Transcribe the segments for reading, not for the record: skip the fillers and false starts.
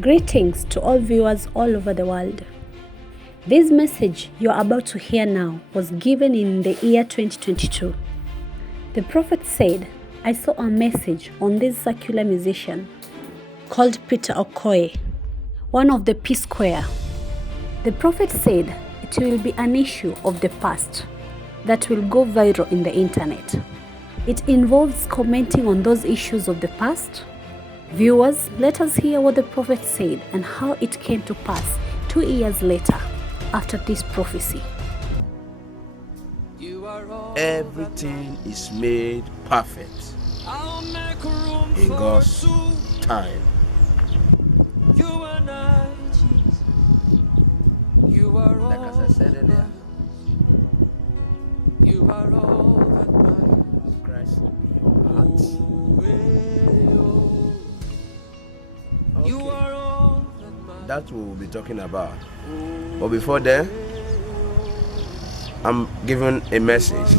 Greetings to all viewers all over the world. This message you are about to hear now was given in the year 2022. The prophet said, I saw a message on this secular musician called Peter Okoye, one of the psquare. The prophet said it will be an issue of the past that will go viral in the internet. It involves commenting on those issues of the past. Viewers, let us hear what the prophet said and how it came to pass 2 years later after this prophecy. Everything is made perfect in God's time. Like as I said earlier, you are all that matters. Christ in your heart. That's what we'll be talking about. But before then, I'm giving a message.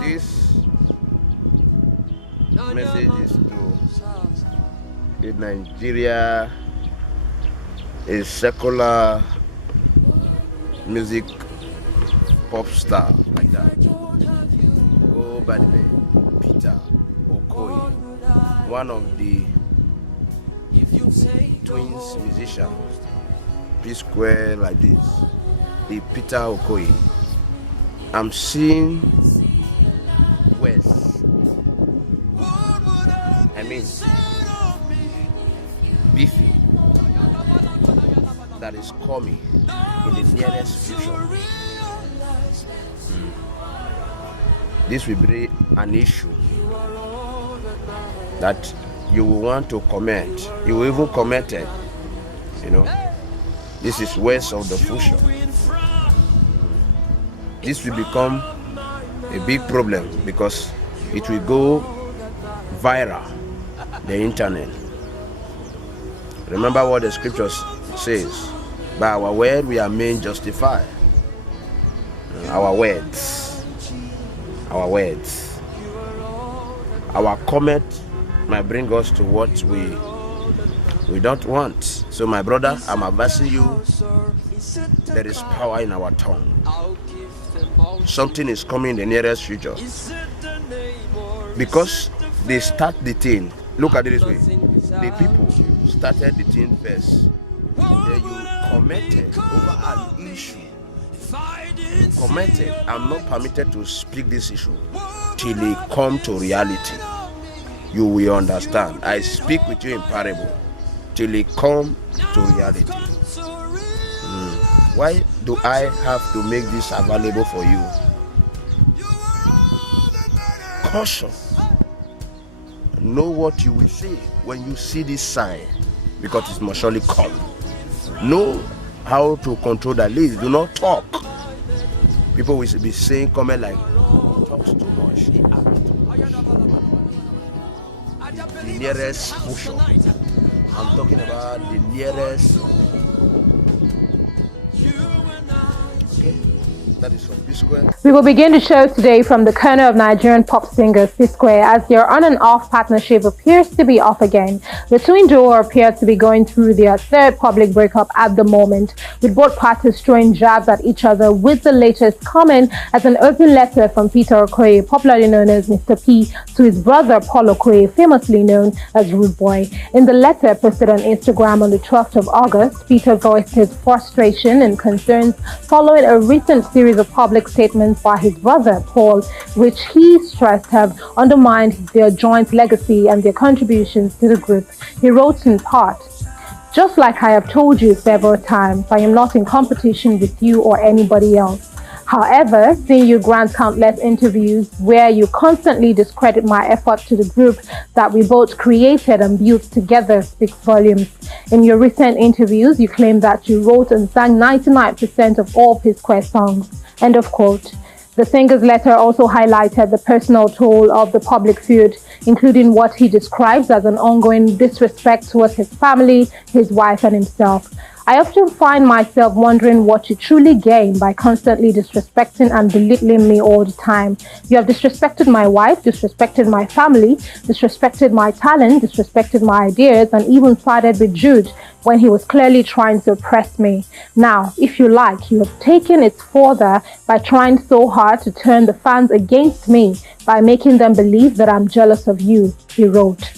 This message is to Nigeria, a secular music pop star like that. Go by the name Peter Okoye, one of the twins musicians, psquare like this, the Peter Okoye. I'm seeing West. I mean, beefy that is coming in the nearest future. This will be an issue that you will want to comment. You will even comment it. This is west of the future. This will become a big problem because it will go viral, the internet. Remember what the scriptures says, by our word we are made justified. Our words, our comment might bring us to what we don't want. So my brother, I'm advising you, there is power in our tongue. Something is coming in the nearest future. Because they start the thing. Look at it this way. The people started the thing first. Then you commented over an issue. Commented, I'm not permitted to speak this issue till it come to reality. You will understand. I speak with you in parable till it come to reality. Why do I have to make this available for you? Caution. Know what you will say when you see this sign, because it must surely come. Know how to control the lips. Do not talk. People will be saying comment like, talks too much, he acts too much. The nearest future. I'm talking about the nearest. Okay, that is from psquare. We will begin the show today from the corner of Nigerian pop singer psquare, as their on and off partnership appears to be off again. The twin duo appear to be going through their third public breakup at the moment, with both parties throwing jabs at each other, with the latest coming as an open letter from Peter Okoye, popularly known as Mr. P, to his brother Paul Okoye, famously known as Rude Boy. In the letter posted on Instagram on the 12th of August, Peter voiced his frustration and concerns following a recent series of public statements by his brother Paul, which he stressed have undermined their joint legacy and their contributions to the group. He wrote in part, "Just like I have told you several times, I am not in competition with you or anybody else. However, seeing you grant countless interviews where you constantly discredit my efforts to the group that we both created and built together speaks volumes. In your recent interviews, you claim that you wrote and sang 99% of all psquare songs." End of quote. The singer's letter also highlighted the personal toll of the public feud, including what he describes as an ongoing disrespect towards his family, his wife, and himself. I often find myself wondering what you truly gain by constantly disrespecting and belittling me all the time. You have disrespected my wife, disrespected my family, disrespected my talent, disrespected my ideas, and even sided with Jude when he was clearly trying to oppress me. Now, if you like, you have taken it further by trying so hard to turn the fans against me by making them believe that I'm jealous of you, he wrote.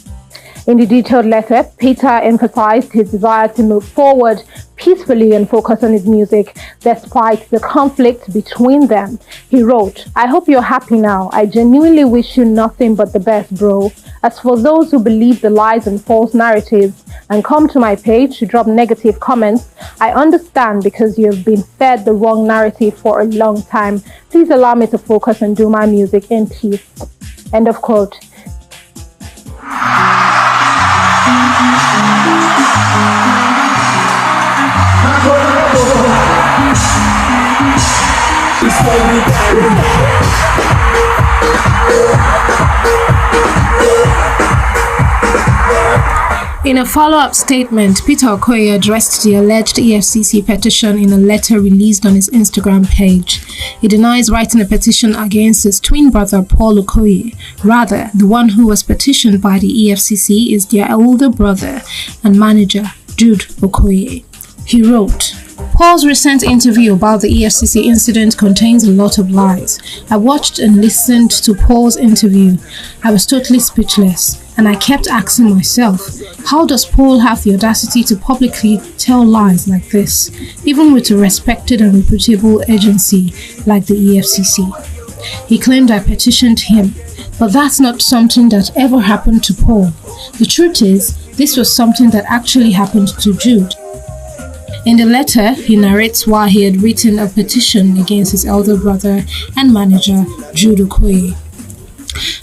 In the detailed letter, Peter emphasized his desire to move forward peacefully and focus on his music despite the conflict between them. He wrote, "I hope you're happy now. I genuinely wish you nothing but the best, bro. As for those who believe the lies and false narratives and come to my page to drop negative comments, I understand because you have been fed the wrong narrative for a long time. Please allow me to focus and do my music in peace." End of quote. In a follow-up statement, Peter Okoye addressed the alleged EFCC petition in a letter released on his Instagram page. He denies writing a petition against his twin brother Paul Okoye. Rather, the one who was petitioned by the EFCC is their older brother and manager, Jude Okoye. He wrote, "Paul's recent interview about the EFCC incident contains a lot of lies. I watched and listened to Paul's interview. I was totally speechless, and I kept asking myself, how does Paul have the audacity to publicly tell lies like this, even with a respected and reputable agency like the EFCC? He claimed I petitioned him, but that's not something that ever happened to Paul. The truth is, this was something that actually happened to Jude." In the letter, he narrates why he had written a petition against his elder brother and manager, Jude Okoye.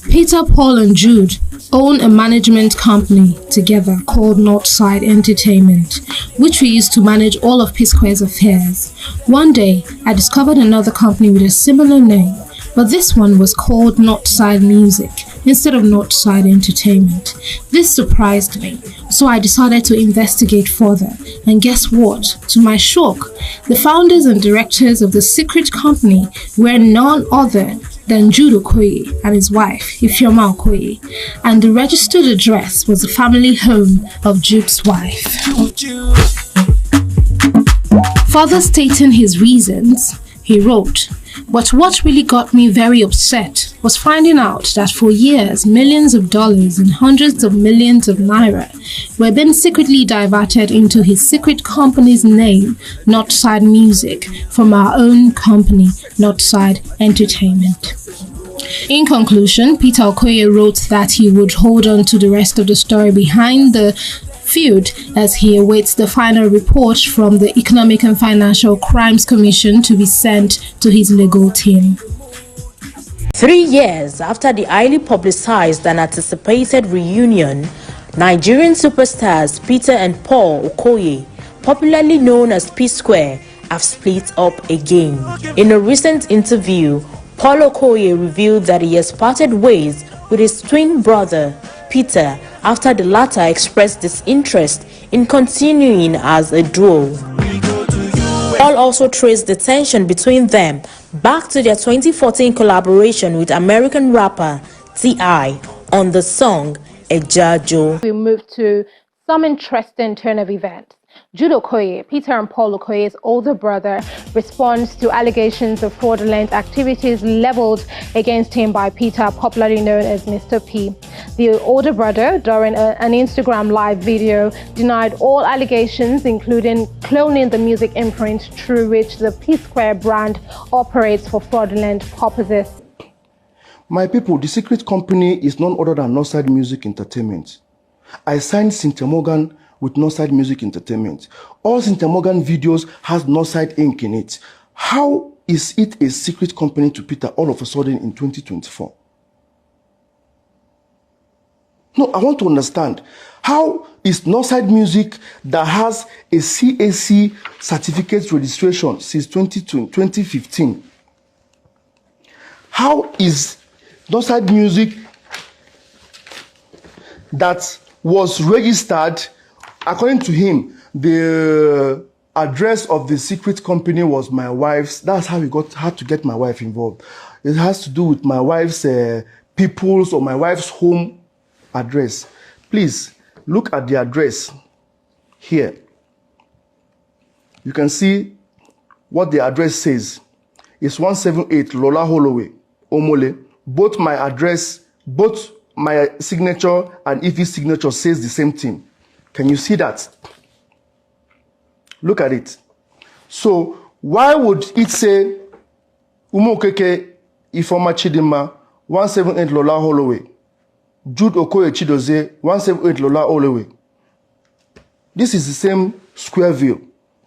Peter, Paul, and Jude own a management company together called Northside Entertainment, which we used to manage all of psquare's affairs. One day, I discovered another company with a similar name, but this one was called Northside Music instead of Northside Entertainment. This surprised me, so I decided to investigate further. And guess what? To my shock, the founders and directors of the secret company were none other than Jude Okoye and his wife, Ifeoma Okoye, and the registered address was the family home of Jude's wife. Further stating his reasons, he wrote, "But what really got me very upset was finding out that for years, millions of dollars and hundreds of millions of naira were being secretly diverted into his secret company's name, Northside Music, from our own company, Northside Entertainment." In conclusion, Peter Okoye wrote that he would hold on to the rest of the story behind the feud as he awaits the final report from the Economic and Financial Crimes Commission to be sent to his legal team. 3 years after the highly publicized and anticipated reunion, Nigerian superstars Peter and Paul Okoye, popularly known as P-Square, have split up again. In a recent interview, Paul Okoye revealed that he has parted ways with his twin brother, Peter, after the latter expressed disinterest in continuing as a duo. Paul also traced the tension between them back to their 2014 collaboration with American rapper T.I. on the song Ejajo. We move to some interesting turn of events. Jude Okoye, Peter and Paul Okoye's older brother, responds to allegations of fraudulent activities leveled against him by Peter, popularly known as Mr. P. The older brother, during an Instagram live video, denied all allegations, including cloning the music imprint through which the P-Square brand operates for fraudulent purposes. My people, the secret company is none other than Northside Music Entertainment. I signed Cynthia Morgan with Northside Music Entertainment. All Cynthia Morgan videos has Northside Inc. in it. How is it a secret company to Peter all of a sudden in 2024? No, I want to understand. How is Northside Music that has a CAC certificate registration since 2015? How is Northside Music that was registered, according to him, the address of the secret company was my wife's. That's how we had to get my wife involved. It has to do with my wife's people's or my wife's home address. Please look at the address here. You can see what the address says. It's 178 Lola Holloway, Omole. Both my address, both my signature and Ife's signature says the same thing. Can you see that? Look at it. So why would it say Umokeke Ifeoma Chidinma 178 Lola Holloway, Jude Okoye Chidozie 178 Lola Holloway? This is the same Squareville.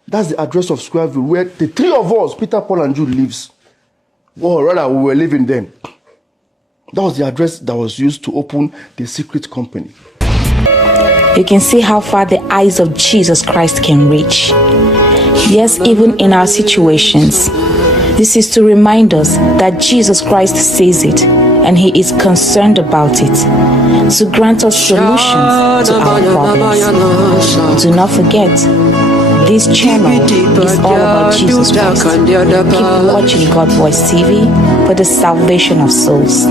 That's the address of Squareville where the three of us, Peter, Paul, and Jude, lives. Or rather, we were living then. That was the address that was used to open the secret company. You can see how far the eyes of Jesus Christ can reach. Yes, even in our situations. This is to remind us that Jesus Christ sees it and he is concerned about it, to grant us solutions to our problems. Do not forget, this channel is all about Jesus Christ. Keep watching God Voice TV for the salvation of souls.